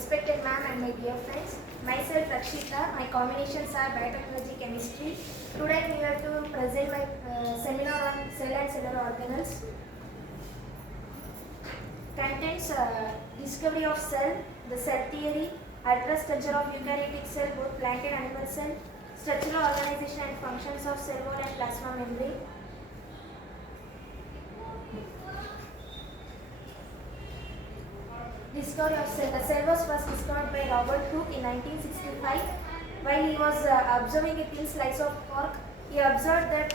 Respected ma'am and my dear friends, myself Rakshita, my combinations are biotechnology chemistry. Today I am here to present my seminar on cell and cellular organelles. Contents discovery of cell, the cell theory, ultrastructure of eukaryotic cell, both plant and animal cell, structural organization and functions of cell wall and plasma membrane. Discovery of cell. The cell was first discovered by Robert Hooke in 1965. While he was observing a thin slice of cork, he observed that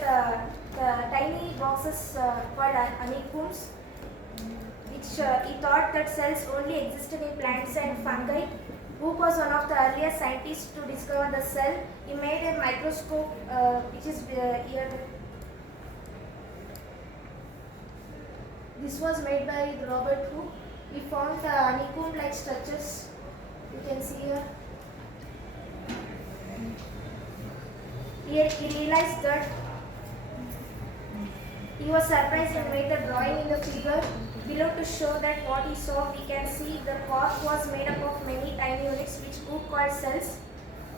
the tiny boxes called honeycombs, which he thought that cells only existed in plants and fungi. Hooke was one of the earliest scientists to discover the cell. He made a microscope which is here. This was made by Robert Hooke. We found the honeycomb-like structures. You can see here. Here he realized that he was surprised and made the drawing in the figure below to show that what he saw. We can see the cork was made up of many tiny units which Hooke called cells.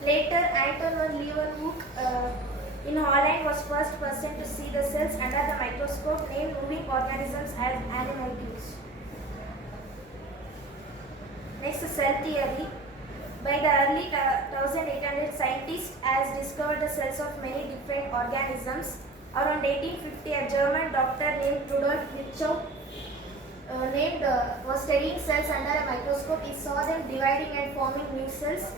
Later, Anton van Leeuwenhoek in Holland was first person to see the cells under the microscope, named moving organisms as animalcules. Next, the cell theory. By the early 1800, scientists has discovered the cells of many different organisms. Around 1850, a German doctor named Rudolf Virchow was studying cells under a microscope. He saw them dividing and forming new cells.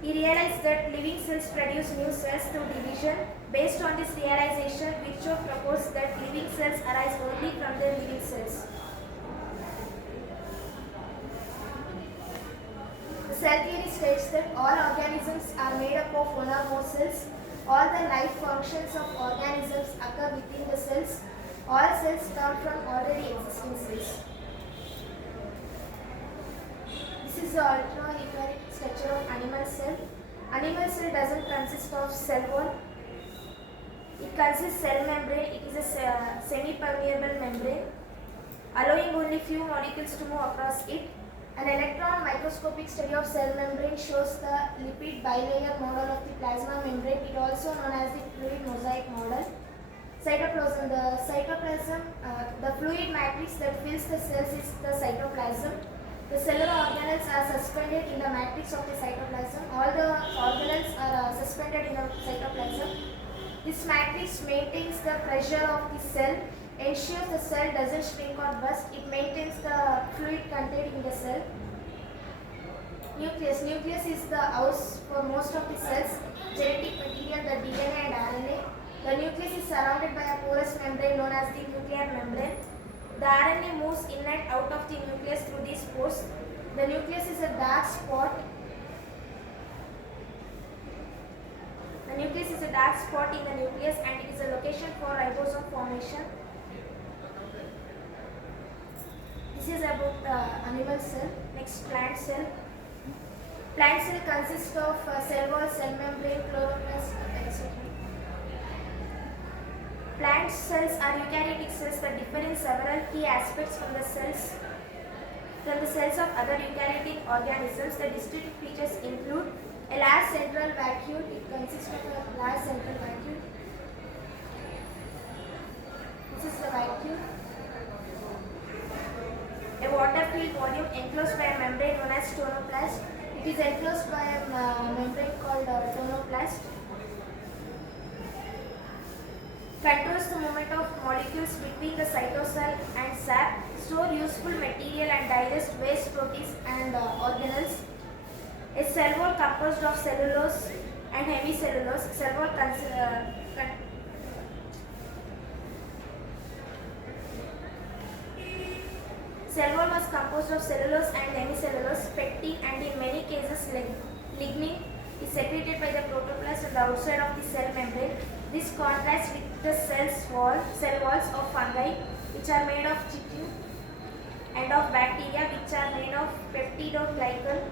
He realized that living cells produce new cells through division. Based on this realization, Virchow proposed that living cells arise only from the living cells. The cell theory states that all organisms are made up of one or more cells. All the life functions of organisms occur within the cells. All cells come from already existing cells. This is the ultra-eukaryotic structure of animal cell. Animal cell doesn't consist of cell wall. It consists cell membrane. It is a semi-permeable membrane, allowing only few molecules to move across it. An electron microscopic study of cell membrane shows the lipid bilayer model of the plasma membrane. It also known as the fluid mosaic model. Cytoplasm. The cytoplasm, the fluid matrix that fills the cells is the cytoplasm. The cellular organelles are suspended in the matrix of the cytoplasm. All the organelles are suspended in the cytoplasm. This matrix maintains the pressure of the cell, ensures the cell doesn't shrink or burst. It maintains the fluid contained in the cell. Nucleus. Nucleus is the house for most of the cells. Genetic material, the DNA and RNA. The nucleus is surrounded by a porous membrane known as the nuclear membrane. The RNA moves in and out of the nucleus through these pores. The nucleus is a dark spot. The nucleus is a dark spot in the nucleus and it is a location for ribosome formation. This is about animal cell. Next, plant cell. Plant cell consists of cell wall, cell membrane, chloroplast, etc. Plant cells are eukaryotic cells that differ in several key aspects from the cells of other eukaryotic organisms. The distinctive features include a large central vacuole. It consists of a large central vacuole. This is the vacuole. A water-filled volume enclosed by a membrane known as tonoplast. It is enclosed by a membrane called tonoplast. Controls the movement of molecules between the cytosol and sap. Store useful material and digest waste proteins and organelles. A cell wall composed of cellulose and hemicellulose. Cell wall Cell wall was composed of cellulose and hemicellulose. Pectin and in many cases lignin is secreted by the protoplast on the outside of the cell membrane. This contrasts with the cell walls of fungi, which are made of chitin, and of bacteria, which are made of peptidoglycan.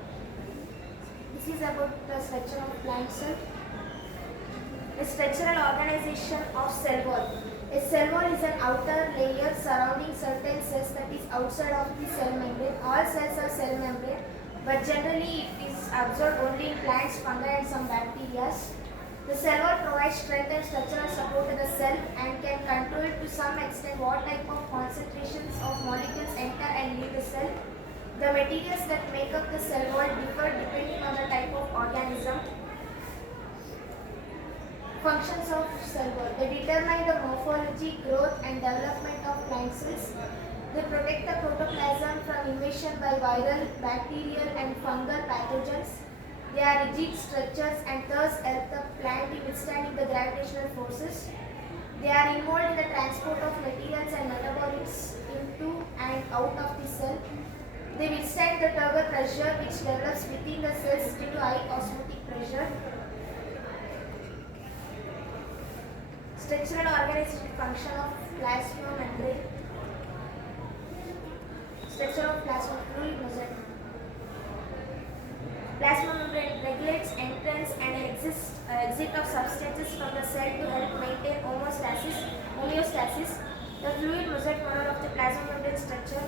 This is about the structure of plant cell. The structural organization of cell wall. A cell wall is an outer layer surrounding certain cells that is outside of the cell membrane. All cells are cell membrane. but generally it is absorbed only in plants, fungi and some bacteria. The cell wall provides strength and structural support to the cell and can control to some extent what type of concentrations of molecules enter and leave the cell. The materials that make up the cell wall differ depending on the type of organism. Functions of cell wall. They determine the morphology, growth and development of plant cells. They protect the protoplasm from invasion by viral, bacterial and fungal pathogens. They are rigid structures and thus help the plant in withstanding the gravitational forces. They are involved in the transport of materials and metabolites into and out of the cell. They withstand the turgor pressure which develops within the cells due to high osmotic pressure. Structural organizational function of plasma membrane. Structure of plasma fluid mosaic. Plasma membrane regulates entrance and exit of substances from the cell to help maintain homeostasis. The fluid mosaic model of the plasma membrane structure.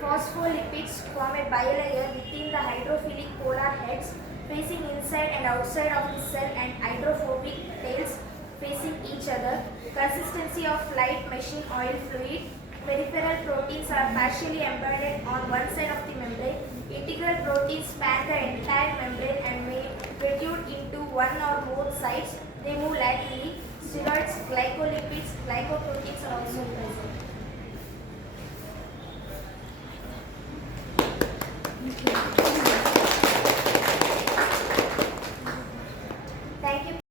Phospholipids form a bilayer within the hydrophilic polar heads facing inside and outside of the cell and hydrophobic tails facing each other. Consistency of light machine oil fluid. Peripheral proteins are partially embedded on one side of the membrane. Integral proteins span the entire membrane and may protrude into one or more sides. They move laterally. Steroids, glycolipids, glycoproteins are also present.